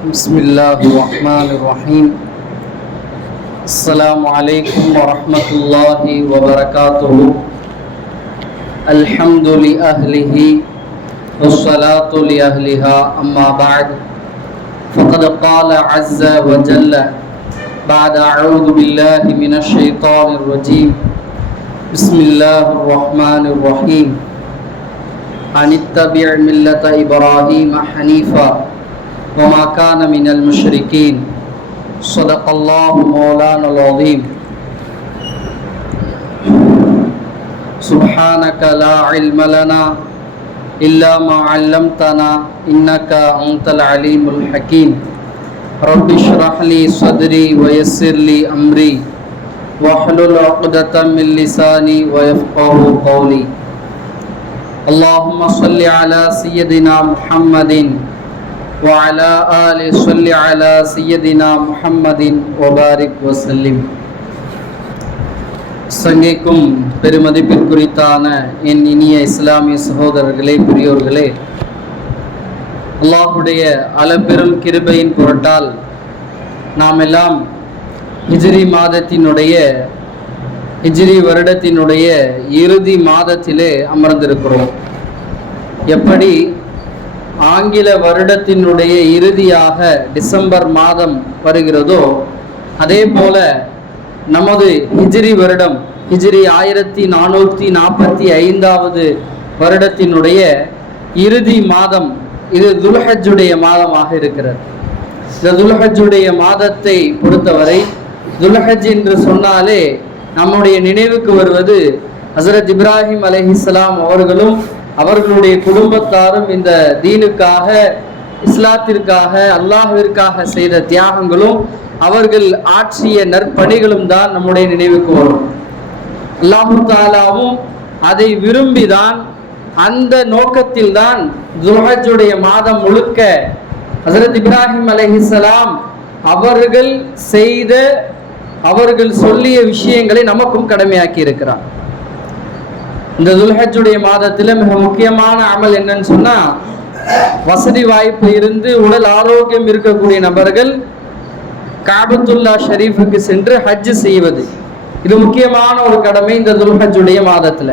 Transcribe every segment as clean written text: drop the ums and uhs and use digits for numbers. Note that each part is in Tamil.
بسم الله الرحمن الرحيم. السلام عليكم ورحمة الله وبركاته. الحمد لأهله والصلاة لأهلها. أما بعد فقد قال عز وجل بعد أعوذ بالله من الشيطان الرجيم. بسم الله الرحمن الرحيم. أن اتبع ملة إبراهيم حنيفا وما كان من المشركين. صدق الله مولانا العظيم. سبحانك لا علم لنا إلا ما علمتنا إنك أنت العليم الحكيم. رب اشرح لي صدري ويسر لي أمري واحلل عقدة من لساني ويفقهوا قولي. اللهم صل على سيدنا محمد وعلى آل صل على سيدنا محمد وبارك وسلم. சங்கைக்கும் பெருமதிப்பிற்குரித்தான என் இனிய இஸ்லாமிய சகோதரர்களே, பெரியோர்களே, அல்லாஹுடைய அளப்பெரும் கிருபையின் பொருட்டால் நாம் எல்லாம் ஹிஜ்ரி வருடத்தினுடைய இறுதி மாதத்திலே அமர்ந்திருக்கிறோம். எப்படி ஆங்கில வருடத்தினுடைய இறுதியாக டிசம்பர் மாதம் வருகிறதோ, அதே போல நமது ஹிஜ்ரி வருடம் ஹிஜ்ரி 1445 வருடத்தினுடைய இறுதி மாதம் இது துல்ஹஜ்ஜுடைய மாதமாக இருக்கிறது. இந்த துல்ஹஜ்ஜுடைய மாதத்தை பொறுத்தவரை துல்ஹஜ் என்று சொன்னாலே நம்முடைய நினைவுக்கு வருவது ஹஸரத் இப்ராஹிம் அலைஹிஸ்ஸலாம் அவர்களும் அவர்களுடைய குடும்பத்தாரும் இந்த தீனுக்காக, இஸ்லாத்திற்காக, அல்லாஹ்விற்காக செய்த தியாகங்களும் அவர்கள் ஆற்றிய நற்பணிகளும் தான் நம்முடைய நினைவுக்கு வரும். அல்லாஹு தஆலாவும் அதை விரும்பிதான், அந்த நோக்கத்தில் தான் துல்ஹஜ்ஜுடைய மாதம் முழுக்க ஹஸரத் இப்ராஹிம் அலைஹிஸ்ஸலாம் அவர்கள் சொல்லிய விஷயங்களை நமக்கும் கடமையாக்கி இருக்கிறார். இந்த துல்ஹஜ்ஜுடைய மாதத்தில் மிக முக்கியமான அமல் என்னன்னு சொன்னா, வசதி வாய்ப்பு இருந்து உடல் ஆரோக்கியம் இருக்கக்கூடிய நபர்கள் காபத்துல்லா ஷரீஃபுக்கு சென்று ஹஜ் செய்வது, இது முக்கியமான ஒரு கடமை இந்த துல்ஹஜ்ஜுடைய மாதத்துல.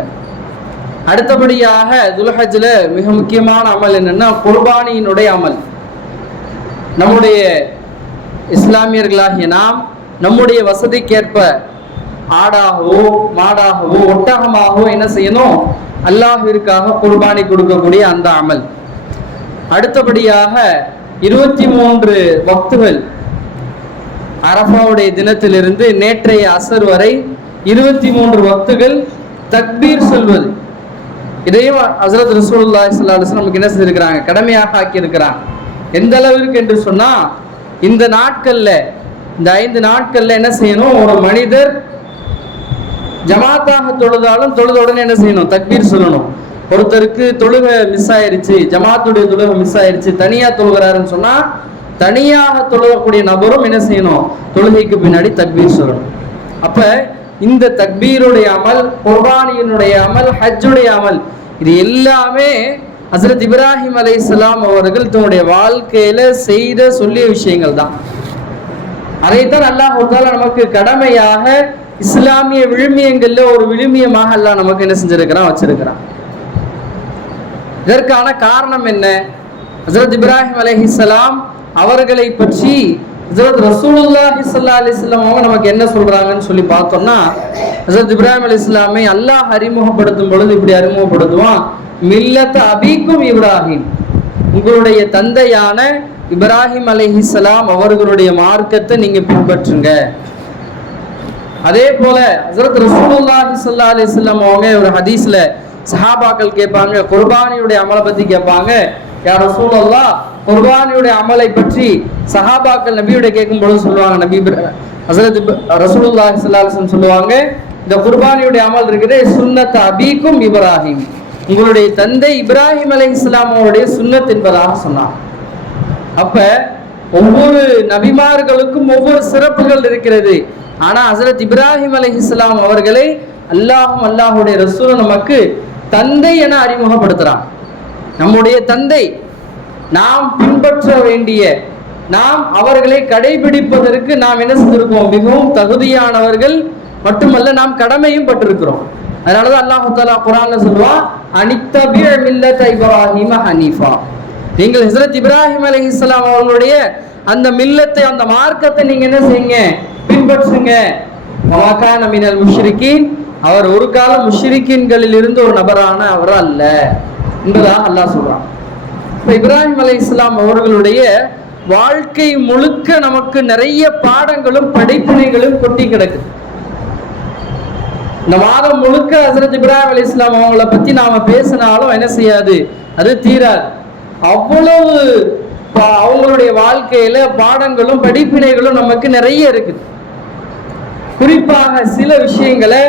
அடுத்தபடியாக துல்ஹஜ்ல மிக முக்கியமான அமல் என்னன்னா குர்பானியினுடைய அமல். நம்முடைய இஸ்லாமியர்களாகிய நாம் நம்முடைய வசதிக்கேற்ப ஆடாகவோ மாடாகவோ ஒட்டகமாகவோ என்ன செய்யணும், அல்லாஹ்விற்காக குர்பானி கொடுக்கக்கூடிய அந்த அமல். அடுத்தபடியாக 23 வக்துகள், அரஃபாவுடைய தினத்திலிருந்து நேற்றைய அசர் வரை 23 வக்துகள் தக்பீர் சொல்வது. இதையும் ஹஸரத் ரசூலுல்லாஹி ஸல்லல்லாஹு அலைஹி வஸல்லம் நமக்கு என்ன செஞ்சிருக்கிறாங்க, கடமையாக ஆக்கி இருக்கிறாங்க. எந்த அளவிற்கு என்று சொன்னா, இந்த நாட்கள்ல, இந்த 5 நாட்கள்ல என்ன செய்யணும், ஒரு மனிதர் ஜமாத்தாக தொழுதாலும் தொழுத உடனே என்ன செய்யணும், தக்பீர் சொல்லணும். ஒருத்தருக்கு தொழுகை மிஸ் ஆயிருச்சு, ஜமாத்துடைய தொழுகை மிஸ் ஆயிருச்சு, தனியா தொழுகிறாருன்னு சொன்னா தனியாக தொழுகக்கூடிய நபரும் என்ன செய்யணும், தொழுகைக்கு பின்னாடி தக்பீர் சொல்லணும். அப்ப இந்த தக்பீருடைய அமல், குர்பானியினுடைய அமல், ஹஜ்ஜுடைய அமல், இது எல்லாமே ஹஸரத் இப்ராஹிம் அலைஹிஸ்ஸலாம் அவர்கள் தன்னுடைய வாழ்க்கையில சொல்லிய விஷயங்கள் தான். அதைத்தான் அல்லாஹ் தஆலா நமக்கு கடமையாக இஸ்லாமிய விழுமியங்கள்ல ஒரு விழுமியமாக அல்லாஹ் நமக்கு என்ன செஞ்சிருக்கிறான், வச்சிருக்கிறான். இதற்கான காரணம் என்ன? ஹஸரத் இப்ராஹிம் அலைஹிஸ்ஸலாம் அவர்களை பற்றி ஹஸரத் ரசூலுல்லாஹி ஸல்லல்லாஹு அலைஹி வஸல்லம் அவங்க நமக்கு என்ன சொல்றாங்கன்னு சொல்லி பார்த்தோம்னா, ஹஸரத் இப்ராஹிம் அலைஹிஸ்ஸலாமை அல்லாஹ் அறிமுகப்படுத்தும் பொழுது இப்படி அறிமுகப்படுத்துவான், மில்லத அபீக்கும் இப்ராஹிம், உங்களுடைய தந்தையான இப்ராஹிம் அலைஹிஸ்ஸலாம் அவர்களுடைய மார்க்கத்தை நீங்க பின்பற்றுங்க. அதே போல ஹஸரத் ரசூலுல்லாஹி ஸல்லல்லாஹு அலைஹி வஸல்லம் அவங்க ஒரு ஹதீஸ்ல சஹாபாக்கள் கேட்பாங்க, குர்பானியுடைய அமலை பத்தி கேட்பாங்க. யா ரசூலல்லாஹ், குர்பானியுடைய அமலை பற்றி சஹாபாக்கள் நபியோட கேட்கும் பொழுது சொல்லுவாங்க, நபி ஹஸரத் ரசூலுல்லாஹி ஸல்லல்லாஹு அலைஹி வஸல்லம் சொல்லுவாங்க, இந்த குர்பானியுடைய அமல் இருக்குது சுன்னத் அபீக்கும் இப்ராஹிம், உங்களுடைய தந்தை இப்ராஹிம் அலைஹிஸ்ஸலாம் அவருடைய சுன்னத் என்பதாக சொன்னார். அப்ப ஒவ்வொரு நபிமார்களுக்கும் ஒவ்வொரு சிறப்புகள் இருக்கிறது. ஆனா ஹஸரத் இப்ராஹிம் அலைஹிஸ்ஸலாம் அவர்களை அல்லாஹ்வுடைய ரசூல் நமக்கு தந்தை என அறிமுகப்படுத்துறான். நம்முடைய தந்தை, நாம் பின்பற்ற வேண்டிய நாம் அவர்களை கடைபிடிப்பதற்கு நாம் என்ன செய்திருக்கோம், மிகவும் தகுதியானவர்கள் மட்டுமல்ல, நாம் கடமையும் பட்டிருக்கிறோம். அதனாலதான் அல்லாஹ் தஆலா குர்ஆன்ல சொல்லுவான், அனித்தபி மில்லத இப்ராஹீம ஹனீஃபா, நீங்கள் ஹஜ்ரத் இப்ராஹிம் அலைஹிஸ்ஸலாம் அவர்களுடைய அந்த மில்லத்தை, அந்த மார்க்கத்தை நீங்க என்ன செய்யுங்க, பின்பற்றுங்க. வமா கான மினல் முஷ்ரிகீன், அவர் ஒரு காலம் முஷ்ரிக்கீன்களில் இருந்து ஒரு நபரான அவர் அல்ல என்பதாக அல்லாஹ் சொல்றான். இப்ப இப்ராஹிம் அலைஹிஸ்ஸலாம் அவர்களுடைய வாழ்க்கை முழுக்க நமக்கு நிறைய பாடங்களும் படிப்பினைகளும் கொட்டி கிடக்குது. இந்த மாதம் முழுக்க ஹஜ்ரத் இப்ராஹிம் அலைஹிஸ்ஸலாம் அவங்கள பத்தி நாம பேசினாலும் என்ன செய்யாது, அது தீராது. அவ்வளவு அவங்களுடைய வாழ்க்கையில பாடங்களும் படிப்பினைகளும் நமக்கு நிறைய இருக்குது. குறிப்பாக சில விஷயங்களை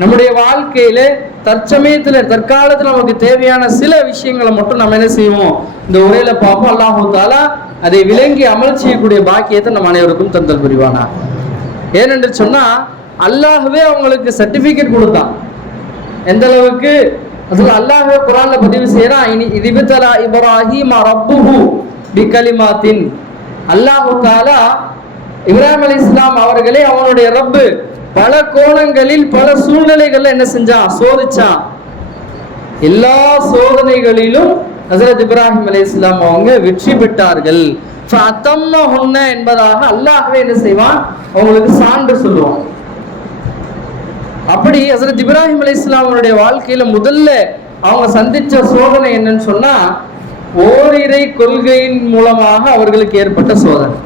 நம்முடைய வாழ்க்கையில தற்சமயத்துல தற்காலத்துல நமக்கு தேவையான சில விஷயங்களை மட்டும் நம்ம என்ன செய்வோம், இந்த உரையில பார்ப்போம். அல்லாஹ் தஆலா அதை விளங்கி அமல் செய்யக்கூடிய பாக்கியத்தை நம்ம அனைவருக்கும் தந்தல் புரிவானா. ஏனென்று சொன்னா அல்லாஹ்வே அவங்களுக்கு சர்டிபிகேட் கொடுத்தான். எந்த அளவுக்கு அல்லாஹ்வே குர்ஆன்ல பதிவு செய்யறான், இதிபதலா இப்ராஹீம ரப்புஹு பிகலிமாத்தின், அல்லாஹ் தஆலா இப்ராஹிம் அலைஹிஸ்ஸலாம் அவர்களே அவனுடைய ரப்பு பல கோணங்களில் பல சூழ்நிலைகள்ல என்ன செஞ்சான், சோதிச்சான். எல்லா சோதனைகளிலும் ஹஜ்ரத் இப்ராஹிம் அலைஹிஸ்ஸலாம் அவங்க வெற்றி பெற்றார்கள். என்பதாக அல்லாஹ்வே என்ன செய்வான், அவங்களுக்கு சான்று சொல்லுவான். அப்படி ஹஜ்ரத் இப்ராஹிம் அலைஹிஸ்ஸலாம் அவருடைய வாழ்க்கையில முதல்ல அவங்க சந்திச்ச சோதனை என்னன்னு சொன்னா, ஓரிரை கொள்கையின் மூலமாக அவர்களுக்கு ஏற்பட்ட சோதனை.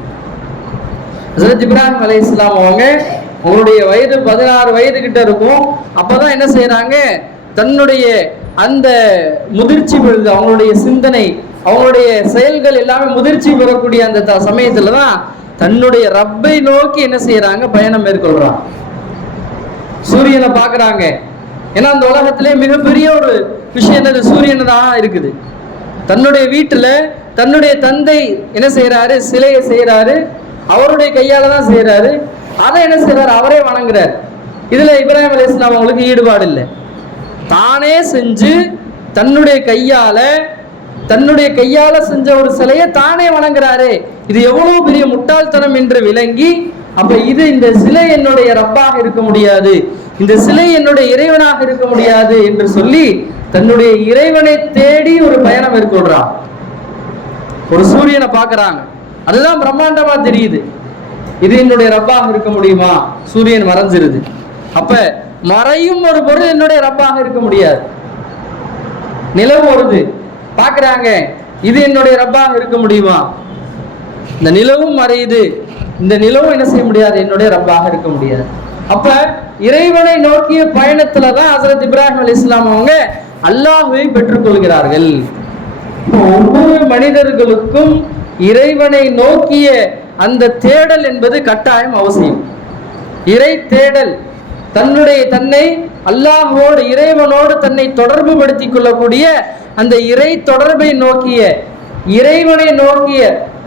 ஹஜ்ரத் இப்ராஹிம் அலைஹிஸ்ஸலாம் அவங்களுடைய வயது 16 வயது கிட்ட இருக்கும். அப்பதான் என்ன செய்யறாங்க, தன்னுடைய அந்த முதிர்ச்சி பெறுது, அவங்களுடைய சிந்தனை, அவங்களுடைய செயல்கள் எல்லாமே முதிர்ச்சி பெறக்கூடிய அந்த சமயத்துலதான் தன்னுடைய ரப்பை நோக்கி என்ன செய்யறாங்க, பயணம் மேற்கொள்றாங்க. சூரியனை பாக்குறாங்க. ஏன்னா அந்த உலகத்திலே மிகப்பெரிய ஒரு விஷயம் என்னது, சூரியன் தான் இருக்குது. தன்னுடைய வீட்டுல தன்னுடைய தந்தை என்ன செய்யறாரு, சிலையை செய்யறாரு, அவருடைய கையால தான் செய்யறாரு. அதை என்ன செய்யறாரு, அவரே வணங்குறாரு. இதுல இப்ராஹிம் அலைஹிஸ்ஸலாம் அவங்களுக்கு ஈடுபாடு இல்லை. தானே செஞ்சு தன்னுடைய கையால செஞ்ச ஒரு சிலையை தானே வணங்குறாரு. இது எவ்வளவு பெரிய முட்டாள்தனம் என்று விளங்கி, அப்ப இந்த சிலை என்னுடைய ரப்பாக இருக்க முடியாது, இந்த சிலை என்னுடைய இறைவனாக இருக்க முடியாது என்று சொல்லி தன்னுடைய இறைவனை தேடி ஒரு பயணம் மேற்கொள்றான். ஒரு சூரியனை பார்க்கறாங்க, அதுதான் பிரம்மாண்டமா தெரியுது. இது என்னுடைய ரப்பாக இருக்க முடியுமா? சூரியன் மறைஞ்சிருது. அப்ப மறையும் ஒரு பொருள் என்னுடைய ரப்பாக இருக்க முடியாது. நிலவு வருது, பார்க்கறாங்க, இது என்னுடைய ரப்பாக இருக்க முடியுமா? இந்த நிலவும் மறையுது, இந்த நிலவும் என்ன செய்ய முடியாது, என்னுடைய ரப்பாக இருக்க முடியாது. அப்ப இறைவனை நோக்கிய பயணத்துலதான் ஹஜ்ரத் இப்ராஹிம் அலைஹிஸ்ஸலாம் அவங்க அல்லாஹ்வை பெற்றுக்கொள்கிறார்கள். ஒவ்வொரு மனிதர்களுக்கும் இறைவனை நோக்கிய அந்த தேடல் என்பது கட்டாயம் அவசியம். இறை தேடல், தன்னை அல்லாஹ்வோடு இறைவனோடு தன்னை தொடர்பு படுத்திக் கொள்ளக்கூடிய அந்த இறை தொடர்பை நோக்கிய, இறைவனை நோக்கிய,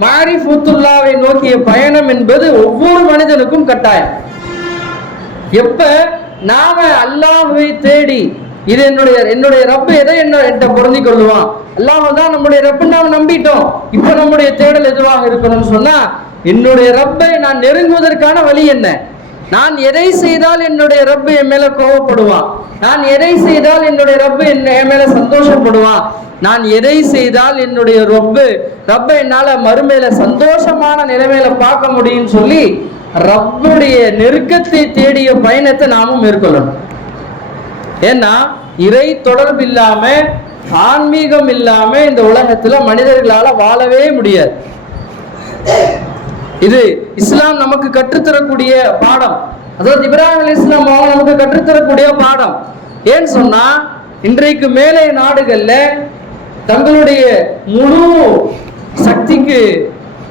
மாரிஃபத்துல்லாவை நோக்கிய பயணம் என்பது ஒவ்வொரு மனிதனுக்கும் கட்டாயம். எப்ப நாம அல்லாஹ்வை தேடி, இது என்னுடைய ரப்பு எதை என்கிட்ட பொருந்திக் கொள்ளுவான், அல்லாஹ் தான் நம்முடைய ரப்பு நாம நம்பிட்டோம், இப்ப நம்முடைய தேடல் எதுவாக இருக்கணும்னு சொன்னா, என்னுடைய ரப்பை நான் நெருங்குவதற்கான வழி என்ன? நான் எதை செய்தால் என்னுடைய ரப்பு என் மேல கோபப்படுவான், நான் எதை செய்தால் என்னுடைய ரப்பு என் மேல சந்தோஷப்படுவான், நான் எதை செய்தால் என்னுடைய ரப்பை என்னால மறுமையில சந்தோஷமான நிலைமையில பார்க்க முடியும்னு சொல்லி ரப்புடைய நெருக்கத்தை தேடிய பயணத்தை நாமும் மேற்கொள்ளணும். ஏன்னா இறை தொடர்பு இல்லாம, ஆன்மீகம் இல்லாம இந்த உலகத்துல மனிதர்களால வாழவே முடியாது. இது இஸ்லாம் நமக்கு கற்றுத்தரக்கூடிய பாடம். அதாவது இப்ராஹிம் அலைஹிஸ்ஸலாம் நமக்கு கற்றுத்தரக்கூடிய பாடம். ஏன்னு சொன்னா, இன்றைக்கு மேலே நாடுகள்ல தங்களுடைய முழு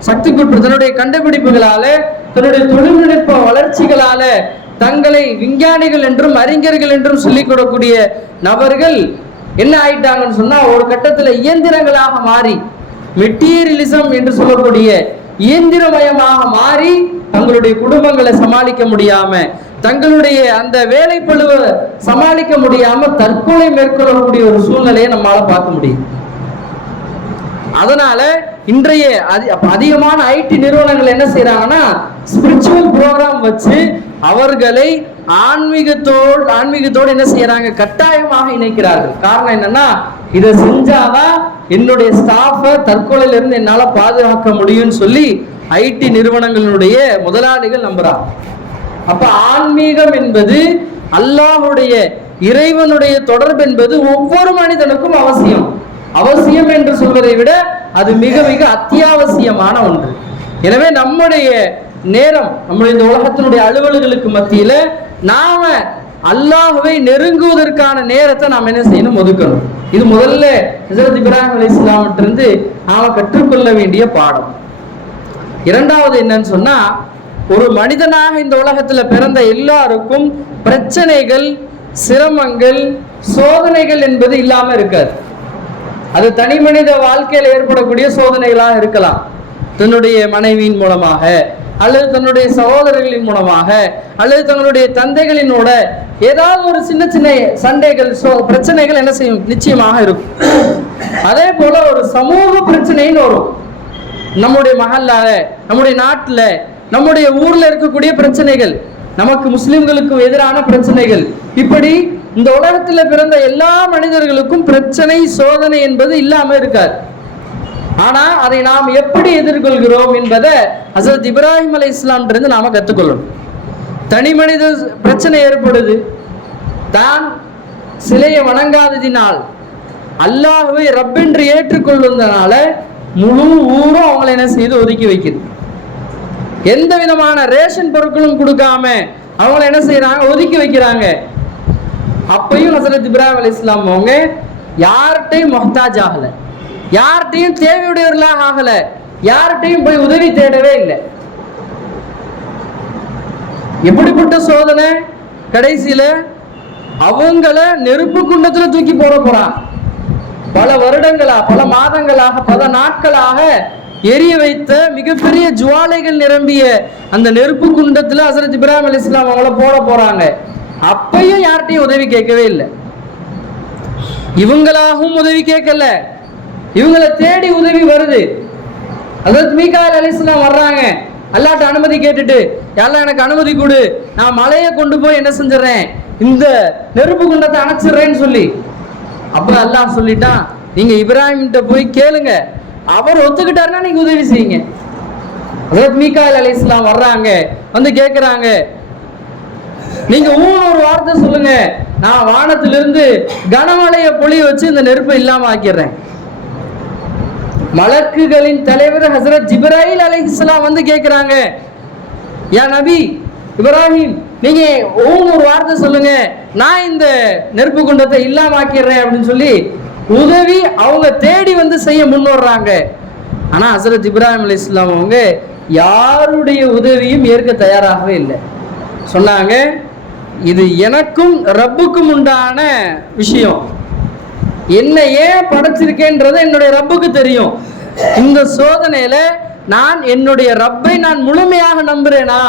சக்திக்குட்பட்டு தன்னுடைய கண்டுபிடிப்புகளால, தன்னுடைய தொழில்நுட்ப வளர்ச்சிகளால தங்களை விஞ்ஞானிகள் என்றும் அறிஞர்கள் என்றும் சொல்லிக் கொடுக்கக்கூடிய நபர்கள் என்ன ஆயிட்டாங்கன்னு சொன்னா, ஒரு கட்டத்துல இயந்திரங்களாக மாறி, மெட்டீரியலிசம் என்று சொல்லக்கூடிய இயந்திரமயமாக மாறி தங்களுடைய குடும்பங்களை சமாளிக்க முடியாம, தங்களுடைய அந்த வேலைப்பளுவை சமாளிக்க முடியாம தற்கொலை மேற்கொள்ளக்கூடிய ஒரு சூழ்நிலையை நம்மளால பார்க்க முடியும். அதனால இன்றைய அதிகமான ஐடி நிறுவனங்கள் என்ன செய்யறாங்கன்னா ஸ்பிரிச்சுவல் ப்ரோக்ராம் வச்சு அவர்களை ஆன்மீகத்தோடு என்ன செய்யறாங்க, கட்டாயமாக இணைக்கிறார்கள். காரணம் என்னன்னா, இதை செஞ்சாதான் என்னுடைய ஸ்டாஃபை தற்கொலையில இருந்து என்னால பாதுகாக்க முடியும்னு சொல்லி ஐடி நிறுவனங்களுடைய முதலாளிகள் நம்புறாங்க. அப்ப ஆன்மீகம் என்பது அல்லாஹ்வுடைய இறைவனுடைய தொடர்பு என்பது ஒவ்வொரு மனிதனுக்கும் அவசியம் என்று சொல்வதை விட அது மிக மிக அத்தியாவசியமான ஒன்று. எனவே நம்முடைய நேரம், நம்முடைய இந்த உலகத்தினுடைய அலுவல்களுக்கு மத்தியில நாம அல்லாஹ்வை நெருங்குவதற்கான நேரத்தை நாம் என்ன செய்யணும், ஒதுக்கணும். இது முதல்ல ஹஜ்ரத் இப்ராஹிம் அலைஹிஸ்ஸலாமிலிருந்து நாம கற்றுக்கொள்ள வேண்டிய பாடம். இரண்டாவது என்னன்னு சொன்னா, ஒரு மனிதனாக இந்த உலகத்துல பிறந்த எல்லாருக்கும் பிரச்சனைகள், சிரமங்கள், சோதனைகள் என்பது இல்லாம இருக்காது. அது தனி மனித வாழ்க்கையில் ஏற்படக்கூடிய சோதனைகளாக இருக்கலாம். தன்னுடைய மனைவியின் மூலமாக, அல்லது தன்னுடைய சகோதரர்களின் மூலமாக, அல்லது தன்னுடைய தந்தைகளினோட ஏதாவது ஒரு சின்ன சின்ன சண்டைகள், பிரச்சனைகள் என்ன செய்யும், நிச்சயமாக இருக்கும். அதே போல ஒரு சமூக பிரச்சனைன்னு வரும். நம்முடைய மஹல்லால, நம்முடைய நாட்டில், நம்முடைய ஊர்ல இருக்கக்கூடிய பிரச்சனைகள், நமக்கு முஸ்லிம்களுக்கு எதிரான பிரச்சனைகள், இப்படி இந்த உலகத்தில் பிறந்த எல்லா மனிதர்களுக்கும் பிரச்சனை, சோதனை என்பது இல்லாம இருக்காது. ஆனா அதை நாம் எப்படி எதிர்கொள்கிறோம் என்பதை ஹஜ்ரத் இப்ராஹிம் அலைஹிஸ்ஸலாமிலிருந்து நாம கற்றுக்கொள்ளணும். தனி மனித பிரச்சனை ஏற்படுது, தான் சிலையை வணங்காததினால், அல்லாஹ்வை ரப்பென்று ஏற்றுக்கொள்வதனால முழு ஊரும் அவங்களை என்ன செய்து ஒதுக்கி வைக்குது. எந்த விதமான ரேஷன் பொருட்களும் கொடுக்காம அவங்களை என்ன செய்யறாங்க, ஒதுக்கி வைக்கிறாங்க. அப்பையும் ஹஜ்ரத் இப்ராஹிம் அலைஹிஸ்ஸலாம் அவங்க யார்கிட்டையும் முஹ்தாஜ் ஆகல, யார்கிட்டையும் தேவையுடையவர்களாக ஆகல, யார்கிட்டையும் போய் உதவி தேடவே இல்லை. எப்படிப்பட்ட சோதனை, கடைசியில அவங்கள நெருப்பு குண்டத்துல தூக்கி போறான். பல வருடங்களாக, பல மாதங்களாக, பல நாட்களாக எரிய வைத்த மிகப்பெரிய ஜுவாலைகள் நிரம்பிய அந்த நெருப்பு குண்டத்துல ஹஜ்ரத் இப்ராஹிம் அலைஹிஸ்ஸலாம் அவங்கள போறாங்க. அப்பையும் யார்கிட்டையும் உதவி கேட்கவே இல்லை. இவங்களாகவும் உதவி கேட்கல, இவங்களை தேடி உதவி வருது. ஹஜ்ரத் மீகாயில் அலைஹிஸ்ஸலாம் வர்றாங்க, அல்லாஹ்ட்ட அனுமதி கேட்டுட்டு, யாரெல்லாம் எனக்கு அனுமதி கொடு, நான் மலையை கொண்டு போய் என்ன செஞ்சிடறேன், இந்த நெருப்பு குண்டத்தை அணைச்சிடுறேன்னு சொல்லி. அப்ப அல்லாஹ் சொல்லிட்டான், நீங்க இப்ராஹிம்கிட்ட போய் கேளுங்க, அவர் ஒத்துக்கிட்டாருன்னா நீங்க உதவி செய்யுங்க. ஹஜ்ரத் மீகாயில் அலைஹிஸ்ஸலாம் வர்றாங்க, வந்து கேட்கிறாங்க, நீங்க ஒரு வார்த்தை சொல்லுங்க, நான் வானத்திலிருந்து கனமழையை பொழிய வச்சு இந்த நெருப்பை இல்லாம ஆக்கிடுறேன். மலக்குகளின் தலைவர் ஹஜ்ரத் ஜிப்ராயில் அலைஹிஸ்ஸலாம் வந்து கேட்கிறாங்க, யா நபி இப்ராஹிம், நீங்க ஒரு வார்த்தை சொல்லுங்க, நான் இந்த நெருப்பு குண்டத்தை இல்லாம ஆக்கிடுறேன் அப்படின்னு சொல்லி உதவி அவங்க தேடி வந்து செய்ய முன்வர்றாங்க. ஆனா ஹஜ்ரத் இப்ராஹிம் அலைஹிஸ்ஸலாம் அவங்க யாருடைய உதவியும் ஏற்க தயாராகவே இல்லை. சொன்னாங்க, இது எனக்கும் ரப்புக்கும் உண்டான விஷயம், என்ன ஏன் படைச்சிருக்கேன்றது என்னுடைய ரப்புக்கு தெரியும். இந்த சோதனையில நான் என்னுடைய ரப்பை நான் முழுமையாக நம்புறேனா,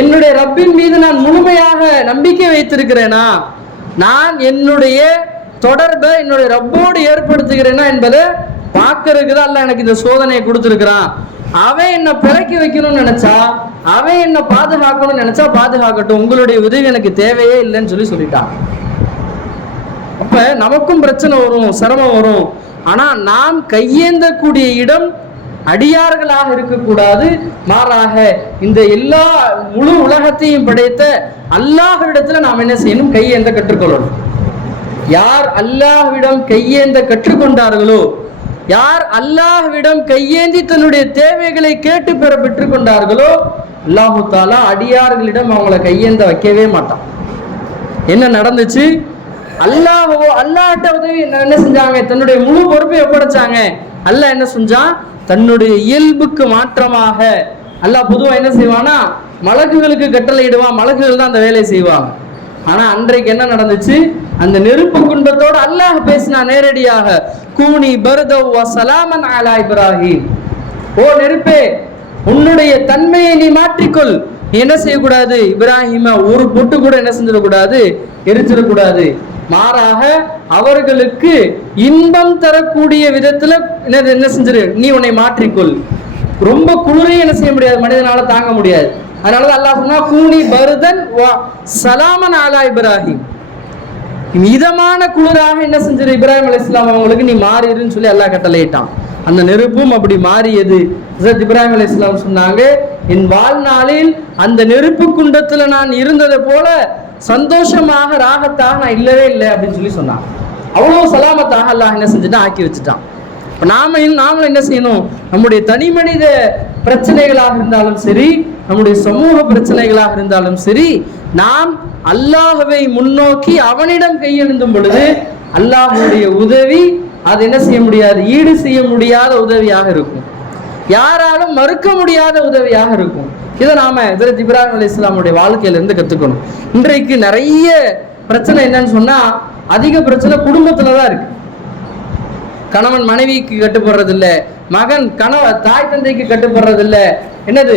என்னுடைய ரப்பின் மீது நான் முழுமையாக நம்பிக்கை வைத்திருக்கிறேனா, நான் என்னுடைய தொடர்பை என்னுடைய ரப்போடு ஏற்படுத்துகிறேனா என்பதை பார்க்கறதுக்கு தான் அல்லாஹ் எனக்கு இந்த சோதனையை கொடுத்துருக்கிறான். அவன் என்ன பிழைக்க வைக்கணும்னு நினைச்சா, அவன் என்ன பாதுகாக்கணும்னு நினைச்சா பாதுகாக்கட்டும், உங்களுடைய உதவி எனக்கு தேவையே இல்லைன்னு சொல்லிட்டான். அப்ப நமக்கும் பிரச்சனை வரும், சிரமம் வரும். ஆனா நாம் கையேந்தக்கூடிய இடம் அடியார்களாக இருக்கக்கூடாது, மாறாக இந்த எல்லா முழு உலகத்தையும் படைத்த அல்லாஹ்விடத்துல நாம் என்ன செய்யணும், கையேந்த கற்றுக்கொள்ளணும். யார் அல்லாஹ்விடம் கையேந்த கற்றுக்கொண்டார்களோ, யார் அல்லாஹ்விடம் கையேந்தி தன்னுடைய தேவைகளை கேட்டு பெற பெற்றுக் கொண்டார்களோ, அல்லாஹு தாலா அடியார்களிடம் அவங்களை கையேந்த வைக்கவே மாட்டான். என்ன நடந்துச்சு, அல்லாஹ்ட்ட உதவி என்ன செஞ்சாங்க, தன்னுடைய முழு பொறுப்பை ஒப்படைச்சாங்க. அல்லாஹ் என்ன செஞ்சான், தன்னுடைய இயல்புக்கு மாற்றமாக அல்லாஹ் பொதுவா என்ன செய்வானா, மலக்குகளுக்கு கட்டளை இடுவான், மலக்குகள் தான் அந்த வேலையை செய்வாங்க. ஆனா அன்றைக்கு என்ன நடந்துச்சு, அந்த நெருப்பு குண்டத்தோடு அல்லாஹ் பேசினா நேரடியாக, கூனி பர்தவ் வ ஸலாமன் அலா இப்ராஹிம், ஓ நெருப்பே, உன்னுடைய தன்மையை நீ மாற்றிக்கொள், நீ என்ன செய்யக்கூடாது, இப்ராஹிம ஒரு பொட்டு கூட என்ன செஞ்சிடக்கூடாது, எரிச்சிடக்கூடாது. மாறாக அவர்களுக்கு இன்பம் தரக்கூடிய விதத்துல என்ன செஞ்சிரு, நீ உன்னை மாற்றிக்கொள். ரொம்ப குளிரையும் என்ன செய்ய முடியாது, மனிதனால தாங்க முடியாது. அதனாலதான் அல்லாஹ் சொன்னா கூனி பர்தன் சலாமன் அலா இப்ராஹிம், மிதமான குளிராக என்ன செஞ்சிரு இப்ராஹிம் அலைஹிஸ்ஸலாம் அவங்களுக்கு நீ மாறிடுன்னு சொல்லி அல்லாஹ் கட்டளையிட்டான். அந்த நெருப்பும் அப்படி மாறியது. ஹஜ்ரத் இப்ராஹிம் அலைஹிஸ்ஸலாம் சொன்னாங்க, என் வாழ்நாளில் அந்த நெருப்பு குண்டத்துல நான் இருந்ததை போல சந்தோஷமாக ராகத்தாக நான் இல்லவே இல்லை அப்படின்னு சொல்லி சொன்னாங்க. அவ்வளவு சலாமத்தாக அல்லாஹ் என்ன செஞ்சுட்டான், ஆக்கி வச்சுட்டான். இப்போ நாமளும் என்ன செய்யணும், நம்முடைய தனி மனித பிரச்சனைகளாக இருந்தாலும் சரி, நம்முடைய சமூக பிரச்சனைகளாக இருந்தாலும் சரி, நாம் அல்லாஹ்வை முன்னோக்கி அவனிடம் கையெழுந்தும் பொழுது அல்லாஹ்வுடைய உதவி அது என்ன செய்ய முடியாது, ஈடு செய்ய முடியாத உதவியாக இருக்கும், யாராலும் மறுக்க முடியாத உதவியாக இருக்கும். இதை நாம ஹஜ்ரத் இப்ராஹிம் அலைஹிஸ்ஸலாமுடைய வாழ்க்கையில இருந்து கத்துக்கணும். இன்றைக்கு நிறைய பிரச்சனை என்னன்னு சொன்னா, அதிக பிரச்சனை குடும்பத்துலதான் இருக்கு. கணவன் மனைவிக்கு கட்டுப்படுறது இல்லை, மகன் தாய் தந்தைக்கு கட்டுப்படுறது இல்லை, என்னது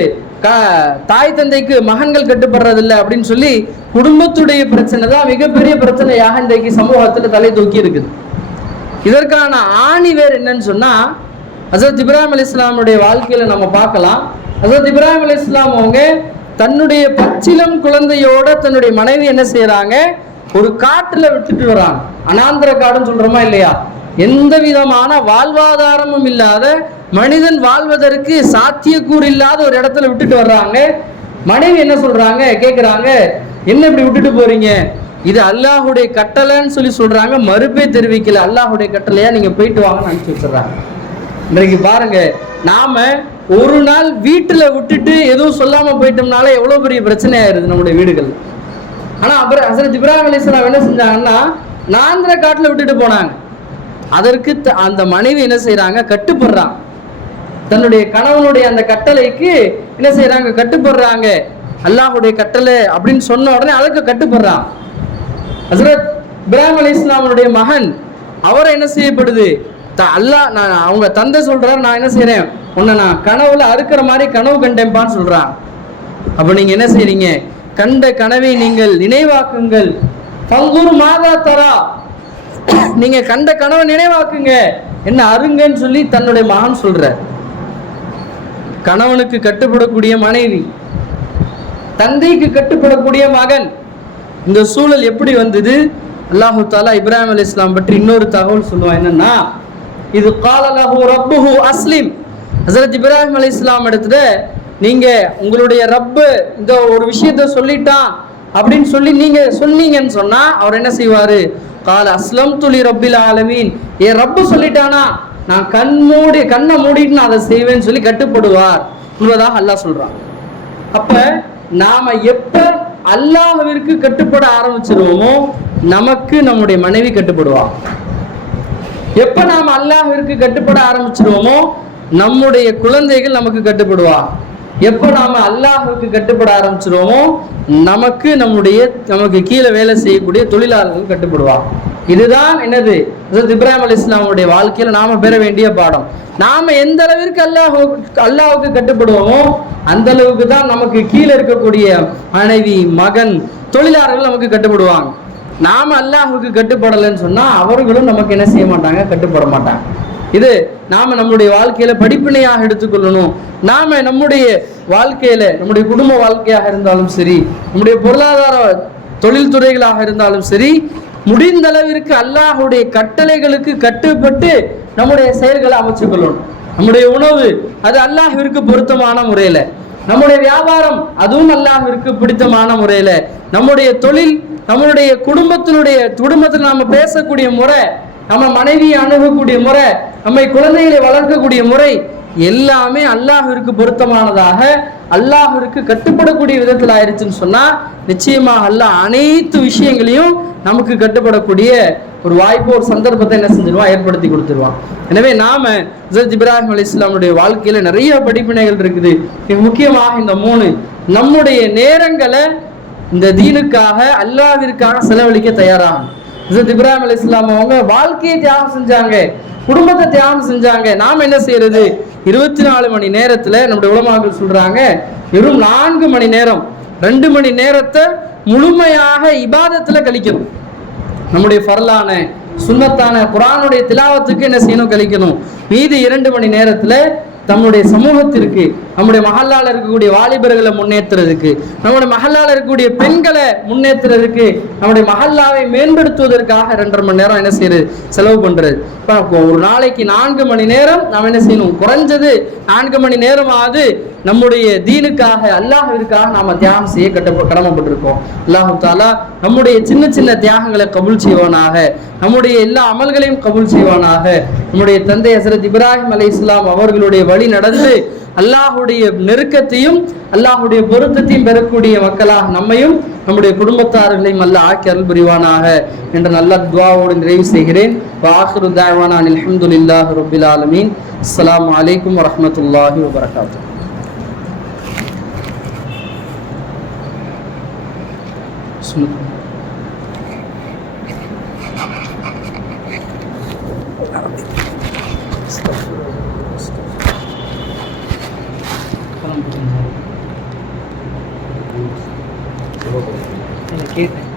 தாய் தந்தைக்கு மகன்கள் கட்டுப்படுறது இல்லை அப்படின்னு சொல்லி குடும்பத்துடைய பிரச்சனை தான் மிகப்பெரிய பிரச்சனையாக இன்றைக்கு சமூகத்துல தலை தூக்கி இருக்குது. இதற்கான ஆணி வேர் என்னன்னு சொன்னா, ஹஜ்ரத் இப்ராஹிம் அலைஹிஸ்ஸலாமுடைய வாழ்க்கையில நம்ம பார்க்கலாம். ஹஜ்ரத் இப்ராஹிம் அலைஹிஸ்ஸலாம் அவங்க தன்னுடைய பச்சிலம் குழந்தையோட தன்னுடைய மனைவி என்ன செய்யறாங்க, ஒரு காட்டுல விட்டுட்டு வராங்க. அனாந்திர காடுன்னு சொல்றோமா இல்லையா, எந்த விதமான வாழ்வாதாரமும் இல்லாத, மனிதன் வாழ்வதற்கு சாத்தியக்கூறு இல்லாத ஒரு இடத்துல விட்டுட்டு வர்றாங்க. மனைவி என்ன சொல்றாங்க, கேட்கிறாங்க, என்ன இப்படி விட்டுட்டு போறீங்க, இது அல்லாஹுடைய கட்டளைன்னு சொல்லி சொல்றாங்க. மறுப்பே தெரிவிக்கல, அல்லாஹுடைய கட்டளையா, நீங்க போயிட்டு வாங்கன்னு அனுப்பிச்சு வச்சிடறாங்க. இன்றைக்கு பாருங்க, நாம ஒரு நாள் வீட்டுல விட்டுட்டு எதுவும் சொல்லாம போயிட்டோம்னால எவ்வளவு பெரிய பிரச்சனை ஆயிருது நம்முடைய வீடுகள். ஆனா அப்புறம் ஹஜ்ரத் இப்ராஹிம் அலைஹிஸ்ஸலாம் என்ன செஞ்சாங்கன்னா, நாந்திர காட்டுல விட்டுட்டு போனாங்க. அதற்கு அந்த மனைவி என்ன செய்யறாங்க, கட்டுப்படுறாங்க. தன்னுடைய கணவனுடைய அந்த கட்டளைக்கு என்ன செய்யறாங்க, கட்டுப்படுறாங்க. அல்லாஹுடைய கட்டளை அப்படின்னு சொன்ன உடனே அதுக்கு கட்டுப்படுறான். ஹஜ்ரத் இப்ராஹிம் அலைஹிஸ்ஸலாமுடைய மகன் அவரை என்ன செய்யப்படுது, அவங்க தந்தை சொல்றாரு, நான் என்ன செய்யறேன், உன்னை நான் கனவுல அறுக்கிற மாதிரி கனவு கண்டேன்பான்னு சொல்றான். அப்ப நீங்க என்ன செய்றீங்க, கண்ட கனவை நீங்கள் நினைவாக்குங்கள். பங்குரு மாதா தரா, நீங்க கண்ட கனவை நினைவாக்குங்க, என்ன அருங்கன்னு சொல்லி தன்னுடைய மகன் சொல்ற. கணவனுக்கு கட்டுப்படக்கூடிய மனைவி, தந்தைக்கு கட்டுப்படக்கூடிய மகன். இந்த சூழல் எப்படி வந்தது, அல்லாஹு தஆலா இப்ராஹிம் அலைஹிஸ்ஸலாம் பற்றி இன்னொரு தகவல் சொல்லுவான். என்னன்னா, இது கால லஹு ரப்புஹு அஸ்லிம். ஹஜ்ரத் இப்ராஹிம் அலைஹிஸ்ஸலாம் இடத்துல நீங்க உங்களுடைய ரப்பு இந்த ஒரு விஷயத்த சொல்லிட்டான் அப்படின்னு சொல்லி நீங்க சொன்னீங்கன்னு சொன்னா அவர் என்ன செய்வாரு, கால அஸ்லம்து லி ரப்பில் ஆலமீன், என் ரப்பு சொல்லிட்டானா நான் கண்ணை மூடிட்டு நான் அதை செய்வேன்னு சொல்லி கட்டுப்படுவார் என்பதாக அல்லாஹ் சொல்றான். அப்ப நாம எப்ப அல்லாஹ்விற்கு கட்டுப்பட ஆரம்பிச்சிருவோமோ நமக்கு நம்முடைய மனைவி கட்டுப்படுவா. எப்ப நாம அல்லாஹ்விற்கு கட்டுப்பட ஆரம்பிச்சிருவோமோ நம்முடைய குழந்தைகள் நமக்கு கட்டுப்படுவா. எப்ப நாம அல்லாஹ்வுக்கு கட்டுப்பட ஆரம்பிச்சிருவோமோ நமக்கு கீழே வேலை செய்யக்கூடிய தொழிலாளர்கள் கட்டுப்படுவா. இதுதான் என்னது, இப்ராஹிம் அலைஹிஸ்ஸலாமுடைய வாழ்க்கையில நாம பெற வேண்டிய பாடம். நாம எந்த அளவிற்கு அல்லாஹ்வுக்கு கட்டுப்படுவோமோ அந்த அளவுக்கு தான் நமக்கு கீழே இருக்கக்கூடிய மனைவி, மகன், தொழிலாளர்கள் நமக்கு கட்டுப்படுவாங்க. நாம அல்லாஹ்வுக்கு கட்டுப்படலைன்னு சொன்னா அவர்களும் நமக்கு என்ன செய்ய மாட்டாங்க, கட்டுப்பட மாட்டாங்க. இது நாம நம்முடைய வாழ்க்கையில படிப்பினையாக எடுத்துக்கொள்ளணும். நாம நம்முடைய வாழ்க்கையில, நம்முடைய குடும்ப வாழ்க்கையாக இருந்தாலும் சரி, நம்முடைய பொருளாதார தொழில்துறைகளாக இருந்தாலும் சரி, முடிந்த அளவிற்கு அல்லாஹ்வுடைய கட்டளைகளுக்கு கட்டுப்பட்டு நம்முடைய செயல்களை அமைச்சுக் கொள்ளணும். நம்முடைய உணவு அது அல்லாஹ்விற்கு பொருத்தமான முறையில, நம்முடைய வியாபாரம் அதுவும் அல்லாஹ்விற்கு பிடித்தமான முறையில, நம்முடைய தொழில், நம்மளுடைய குடும்பத்தில் நாம பேசக்கூடிய முறை, நம்ம மனைவியை அணுகக்கூடிய முறை, நம்மை குழந்தைகளை வளர்க்கக்கூடிய முறை எல்லாமே அல்லாஹ்விற்கு பொருத்தமானதாக, அல்லாஹ்விற்கு கட்டுப்படக்கூடிய விதத்தில் ஆயிடுச்சுன்னு சொன்னா நிச்சயமாக அல்லாஹ் அனைத்து விஷயங்களையும் நமக்கு கட்டுப்படக்கூடிய ஒரு வாய்ப்பு, ஒரு சந்தர்ப்பத்தை என்ன செஞ்சிருவான், ஏற்படுத்தி கொடுத்துருவான். எனவே நாம ஹஜ்ரத் இப்ராஹிம் அலைஹிஸ்ஸலாமுடைய வாழ்க்கையில நிறைய படிப்பினைகள் இருக்குது. முக்கியமாக இந்த 3 நம்முடைய நேரங்களை இந்த தீனுக்காக, அல்லாஹ்விற்காக செலவழிக்க தயாராகும். ஹஜ்ரத் இப்ராஹிம் அலைஹிஸ்ஸலாம் அவங்க வாழ்க்கையை தியாகம் செஞ்சாங்க, குடும்பத்தை தியாகம் செஞ்சாங்க. நாம் என்ன செய்யறது, 24 மணி நேரத்துல நம்முடைய உலமாக்கள் சொல்றாங்க, வெறும் 4 மணி நேரம், 2 மணி நேரத்தை முழுமையாக இபாதத்துல கழிக்கணும். நம்முடைய ஃபர்லான சுன்னத்தான குர்ஆனுடைய திலாவத்துக்கு என்ன செய்யணும், கழிக்கணும். மீதி 2 மணி நேரத்துல நம்முடைய சமூகத்திற்கு, நம்முடைய மஹல்லால இருக்கக்கூடிய வாலிபர்களை முன்னேற்றுறதுக்கு, நம்முடைய மஹல்லால இருக்கக்கூடிய பெண்களை முன்னேற்றுறதுக்கு, நம்முடைய மஹல்லாவை மேம்படுத்துவதற்காக 2.5 மணி நேரம் என்ன செய்யறது, செலவு பண்றது. ஒரு நாளைக்கு 4 மணி நேரம் நாம் என்ன செய்யணும், குறைஞ்சது 4 மணி நேரமாவது நம்முடைய தீனுக்காக, அல்லாஹ்விற்காக நாம தியாகம் செய்ய கடமைப்பட்டிருக்கோம். அல்லாஹு தாலா நம்முடைய சின்ன சின்ன தியாகங்களை கபூல் செய்வானாக, நம்முடைய எல்லா அமல்களையும் கபூல் செய்வானாக. நம்முடைய தந்தை ஹஸரத் இப்ராஹிம் அலைஹிஸ்ஸலாம் அவர்களுடைய வழி நடந்து அல்லாஹுடைய நெருக்கத்தையும் அல்லாஹுடைய பொருத்தத்தையும் பெறக்கூடிய மக்களாக நம்மையும் நம்முடைய குடும்பத்தார்களையும் அல்லாஹ் ஆக்கி அருள் புரிவானாக என்ற நல்ல துஆவோடு நிறைவு செய்கிறேன். வஆகிரு தஅவானா அல்ஹம்துலில்லாஹி ரப்பில் ஆலமீன். அஸ்ஸலாமு அலைக்கும் வரஹ்மத்துல்லாஹி வபரகாத்துஹு. கேட்டேன்.